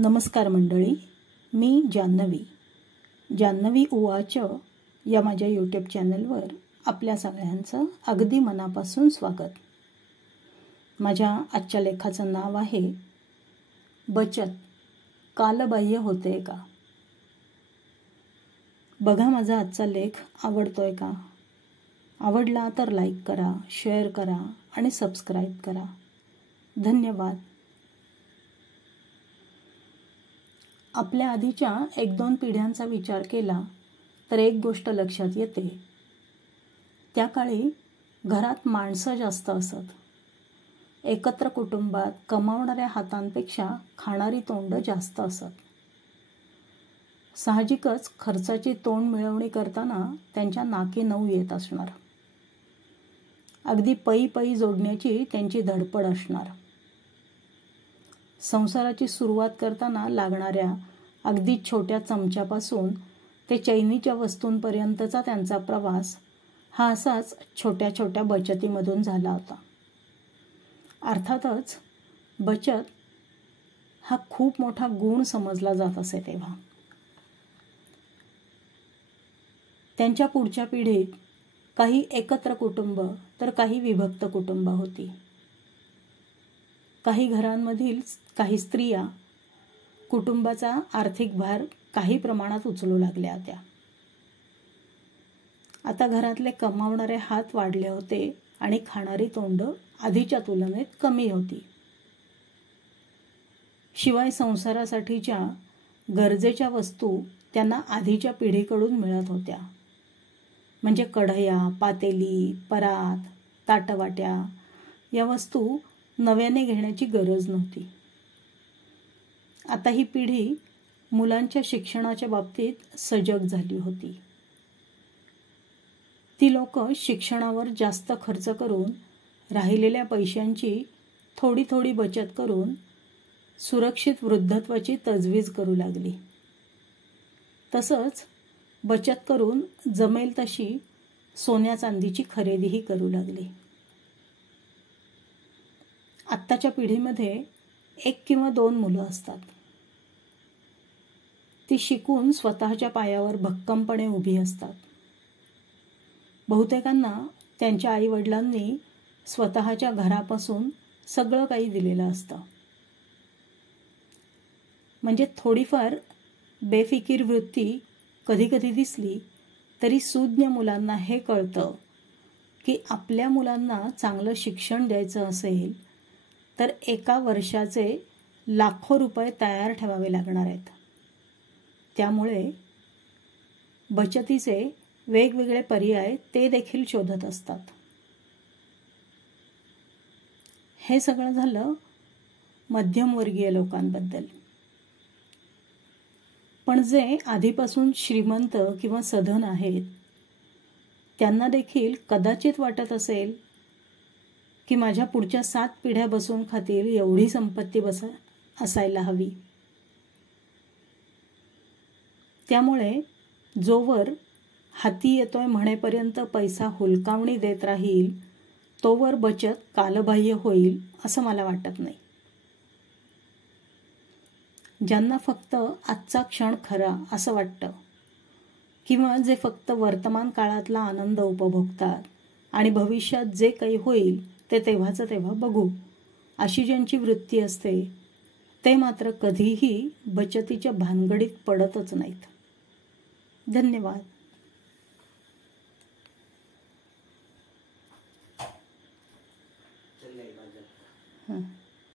नमस्कार मंडळी, मी जान्हवी उवाच या माझ्या यूट्यूब चॅनलवर आपल्या सगळ्यांचं अगदी मनापासून स्वागत. माझ्या आजच्या लेखाचं नाव आहे बचत कालबाह्य होते का. बघा, माझा आजचा लेख आवडतोय का? आवडला तर लाईक करा, शेअर करा आणि सबस्क्राईब करा. धन्यवाद. आपल्या आधीच्या 1-2 पिढ्यांचा विचार केला तर एक गोष्ट लक्षात येते. त्या काळी घरात माणसं जास्त असत. एकत्र कुटुंबात कमावणाऱ्या हातांपेक्षा खाणारी तोंड जास्त असत. साहजिकच खर्चाची तोंड मिळवणी करताना त्यांच्या नाकी नऊ येत असणार. अगदी पै जोडण्याची त्यांची धडपड असणार. संसाराची सुरुवात करताना लागणाऱ्या अगदी छोट्या चमच्यापासून ते चैनीच्या वस्तूंपर्यंतचा त्यांचा प्रवास हा असाच छोट्या छोट्या बचतीमधून झाला होता. अर्थातच बचत हा खूप मोठा गुण समजला जात असे तेव्हा. त्यांच्या पुढच्या पिढीत काही एकत्र कुटुंब तर काही विभक्त कुटुंब होती. काही घरांमधील काही स्त्रिया कुटुंबाचा आर्थिक भार काही प्रमाणात उचलू लागल्या होत्या. आता घरातले कमावणारे हात वाढले होते आणि खाणारी तोंड आधीच्या तुलनेत कमी होती. शिवाय संसारासाठीच्या गरजेच्या वस्तू त्यांना आधीच्या पिढीकडून मिळत होत्या. म्हणजे कढया, पातेली, परात, ताटवाट्या या वस्तू नव्याने घेण्याची गरज नव्हती. आता ही पिढी मुलांच्या शिक्षणाच्या बाबतीत सजग झाली होती. ती लोक शिक्षणावर जास्त खर्च करून राहिलेल्या पैशांची थोडी थोडी बचत करून सुरक्षित वृद्धत्वाची तजवीज करू लागली. तसंच बचत करून जमेल तशी सोन्या चांदीची खरेदीही करू लागली. आत्ताच्या पिढीमध्ये 1 किंवा 2 मुलं असतात. ती शिकून स्वतःच्या पायावर भक्कमपणे उभी असतात. बहुतेकांना त्यांच्या आईवडिलांनी स्वतःच्या घरापासून सगळं काही दिलेलं असतं. म्हणजे थोडीफार बेफिकीर वृत्ती कधी कधी दिसली तरी सुज्ञ मुलांना हे कळतं की आपल्या मुलांना चांगलं शिक्षण द्यायचं असेल तर एका वर्षाचे लाखो रुपये तयार ठेवावे लागणार आहेत. त्यामुळे बचतीचे वेगवेगळे पर्याय ते देखील शोधत असतात. हे सगळं झालं मध्यमवर्गीय लोकांबद्दल. पण जे आधीपासून श्रीमंत किंवा सधन आहेत त्यांना देखील कदाचित वाटत असेल की माझ्या पुढच्या 7 पिढ्या बसून खातील एवढी संपत्ती असायला हवी. त्यामुळे जोवर हाती येतोय म्हणेपर्यंत पैसा हुलकावणी देत राहील तोवर बचत कालबाह्य होईल असं मला वाटत नाही. ज्यांना फक्त आजचा क्षण खरा असं वाटतं किंवा जे फक्त वर्तमान काळातला आनंद उपभोगतात आणि भविष्यात जे काही होईल ते तेव्हाचं तेव्हा बघू अशी ज्यांची वृत्ती असते ते मात्र कधीही बचतीच्या भानगडीत पडतच नाहीत. धन्यवाद.